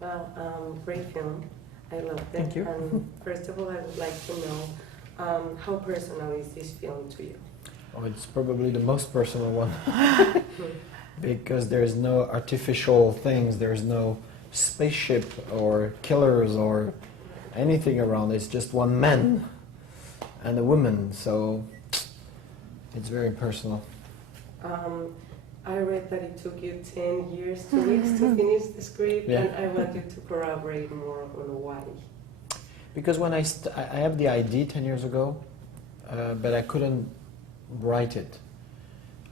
Well, great film. I loved it. Thank you. And first of all, I would like to know how personal is this film to you? Oh, it's probably the most personal one. Because there's no artificial things, there's no spaceship or killers or anything around. It's just one man and a woman, so it's very personal. I read that it took you 10 years, 2 weeks to finish the script, Yeah. and I want you to corroborate more on why. Because when I have the idea 10 years ago, but I couldn't write it.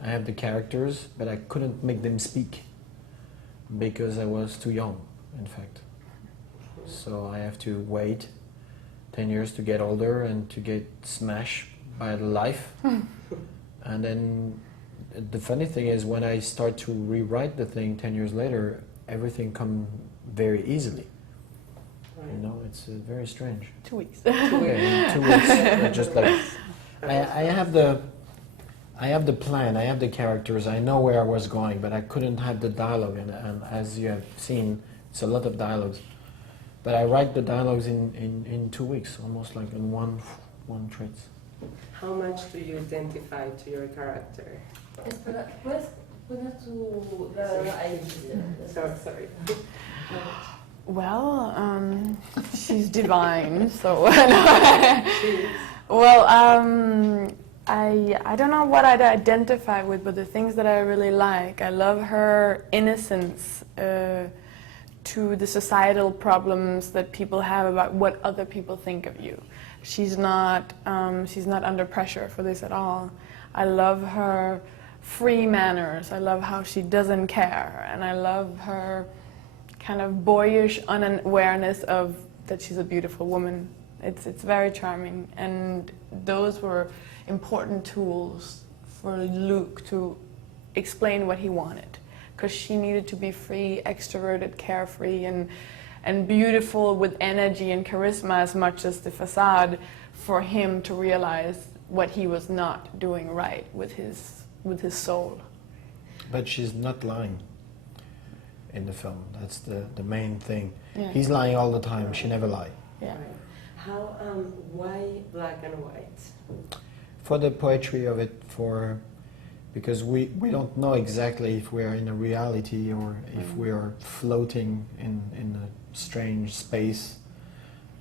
I have the characters, but I couldn't make them speak because I was too young, in fact. So I have to wait 10 years to get older and to get smashed by life. And then the funny thing is when I start to rewrite the thing 10 years later, everything comes very easily. Right. You know, it's very strange. 2 weeks. Okay, in 2 weeks, just like I have the plan, I have the characters, I know where I was going, but I couldn't have the dialogue, and as you have seen, it's a lot of dialogues. But I write the dialogues in 2 weeks, almost like in one trait. How much do you identify to your character? Espera, ¿puedes poner Sorry. Well, she's divine, so. Well, I don't know what I'd identify with, but the things that I really like, I love her innocence to the societal problems that people have about what other people think of you. She's not under pressure for this at all. I love her free manners. I love how she doesn't care, and I love her kind of boyish unawareness of that she's a beautiful woman. It's very charming, and those were important tools for Luc to explain what he wanted, because she needed to be free, extroverted, carefree, and beautiful with energy and charisma as much as the facade, for him to realize what he was not doing right with his soul. But she's not lying in the film. That's the main thing. Yeah. He's lying all the time. She never lied. Yeah. Right. How, why black and white? For the poetry of it, because we don't know exactly if we are in a reality or if we are floating in a strange space.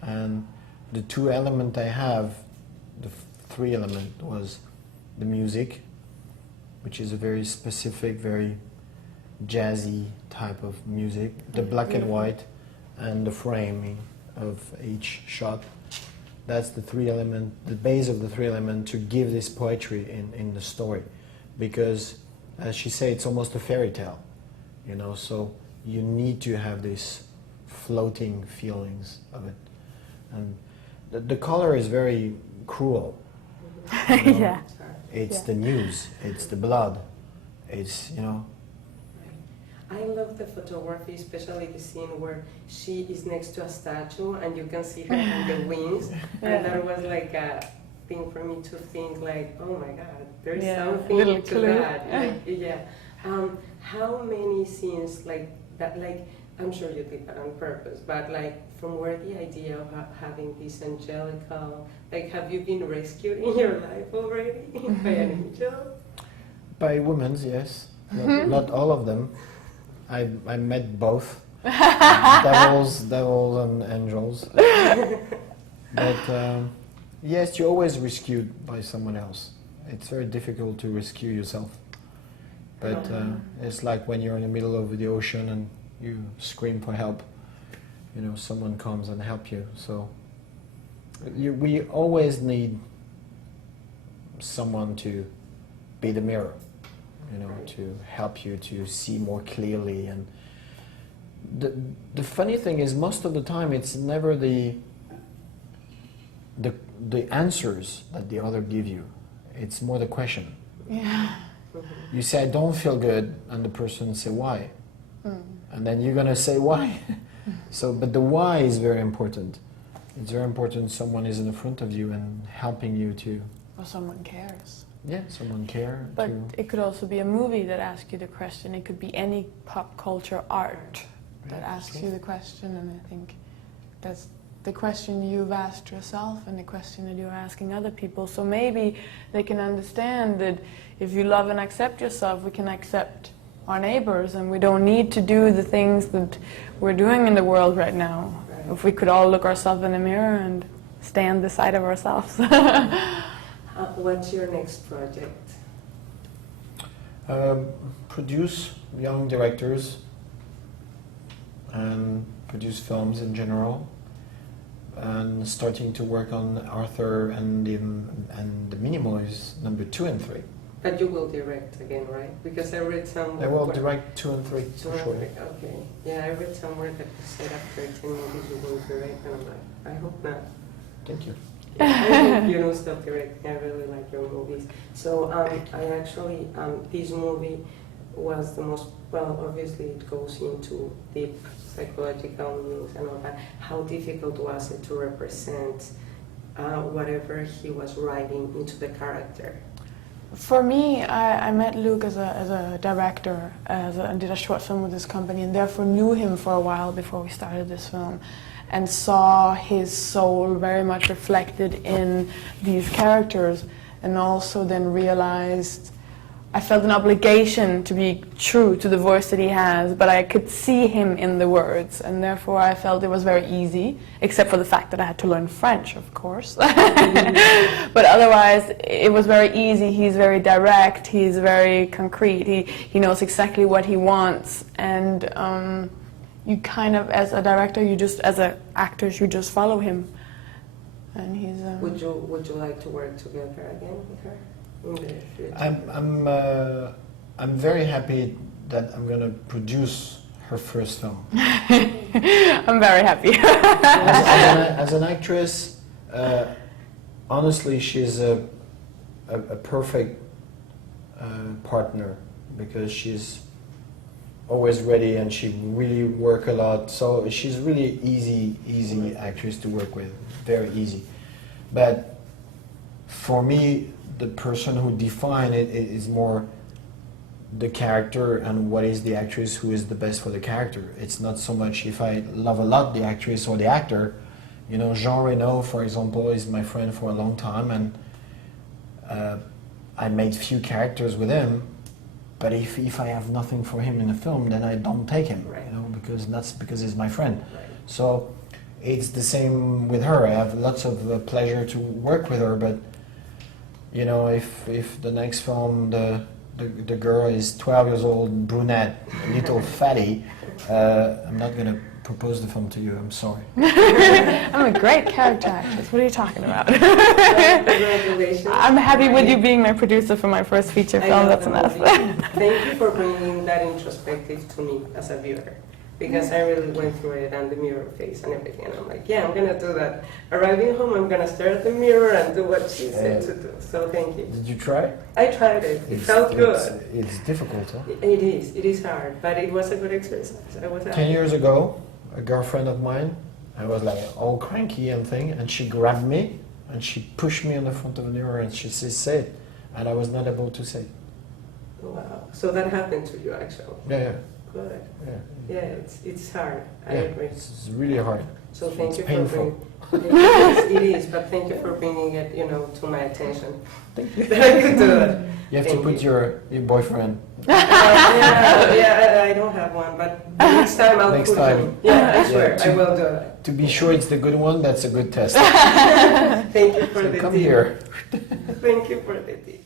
And the two elements I have, the three element was the music, which is a very specific, very jazzy type of music, the black and white, and the framing of each shot. That's the three element, the base of the three element to give this poetry in the story. Because, as she said, it's almost a fairy tale, you know, so you need to have this floating feelings of it. And the color is very cruel. You know? Yeah. It's Yeah. the news, it's the blood, it's, you know. I love the photography, especially the scene where she is next to a statue and you can see her in the wings. Yeah. And that was like a thing for me to think like, oh my God, there's Yeah, something little to clue. that. Like, yeah. How many scenes like that, like, I'm sure you did that on purpose, but like from where the idea of having this angelical, like have you been rescued in your life already by an angel? By women, yes. Not all of them. I met both. devils and angels. But yes, you're always rescued by someone else. It's very difficult to rescue yourself. But it's like when you're in the middle of the ocean and you scream for help. You know, someone comes and help you. So we always need someone to be the mirror, you know, to help you to see more clearly. And the funny thing is, most of the time, it's never the answers that the other give you. It's more the question. Yeah. You say, I don't feel good, and the person say, why? And then you're going to say, why? So, but the why is very important. It's very important someone is in the front of you and helping you to... Or someone cares. Yeah, someone care. But it could also be a movie that asks you the question. It could be any pop culture art. that asks you the question, and I think that's the question you've asked yourself and the question that you're asking other people. So maybe they can understand that if you love and accept yourself, we can accept our neighbors, and we don't need to do the things that we're doing in the world right now. Right. If we could all look ourselves in the mirror and stand beside of ourselves. What's your next project? Produce young directors and produce films in general, and starting to work on Arthur and the Minimoys number 2 and 3. But you will direct again, right? Because I read somewhere. I will direct 2 and 3 for sure. Okay. Yeah, I read somewhere that you said after 10 movies you will direct, and I'm like, I hope not. Thank you. Yeah, I hope you don't stop directing. I really like your movies. So I actually, this movie was the most, well, obviously it goes into deep psychological meanings and all that. How difficult was it to represent whatever he was writing into the character? For me, I met Luc as a director, and did a short film with this company, and therefore knew him for a while before we started this film, and saw his soul very much reflected in these characters, and also then realized I felt an obligation to be true to the voice that he has, but I could see him in the words, and therefore I felt it was very easy, except for the fact that I had to learn French, of course. But otherwise, it was very easy. He's very direct, he's very concrete, he knows exactly what he wants, and you kind of, as a director, as actors, you just follow him. And he's. Would you like to work together again with her? I'm very happy that I'm going to produce her first film. I'm very happy. as an actress, honestly, she's a perfect partner, because she's always ready and she really work a lot. So she's really easy actress to work with, very easy. But for me, the person who define it is more the character and what is the actress who is the best for the character. It's not so much if I love a lot the actress or the actor. You know, Jean Reno, for example, is my friend for a long time, and I made few characters with him. But if I have nothing for him in the film, then I don't take him. Right. You know, because he's my friend. Right. So it's the same with her. I have lots of pleasure to work with her, but you know, if the next film the girl is 12 years old, brunette, a little fatty, I'm not going to propose the film to you. I'm sorry. I'm a great character actress. What are you talking about? Congratulations. I'm happy with you being my producer for my first feature film. That's enough. Thank you for bringing that introspective to me as a viewer, because I really went through it and the mirror face and everything, and I'm like, yeah, I'm gonna do that. Arriving home, I'm gonna stare at the mirror and do what she said to do. So thank you. Did you try? I tried it. It felt good. It's difficult, huh? It is hard, but it was a good exercise. I was 10 years ago, a girlfriend of mine, I was like all cranky and thing, and she grabbed me and she pushed me in the front of the mirror and she said, say it, and I was not able to say it. Wow. So that happened to you, actually. Yeah. Good. Yeah. Yeah, it's hard. I Yeah, agree. it's really hard. So thank It's you painful. for bringing. It is, but thank you for bringing it, to my attention. Thank you. That I could do that. You have to Thank put your boyfriend. Yeah, I don't have one, but next time I'll Next put time. him. Yeah, I swear, Yeah, I will do that. To be sure it's the good one, that's a good test. Thank you for So the come tip. here. Thank you for the tip.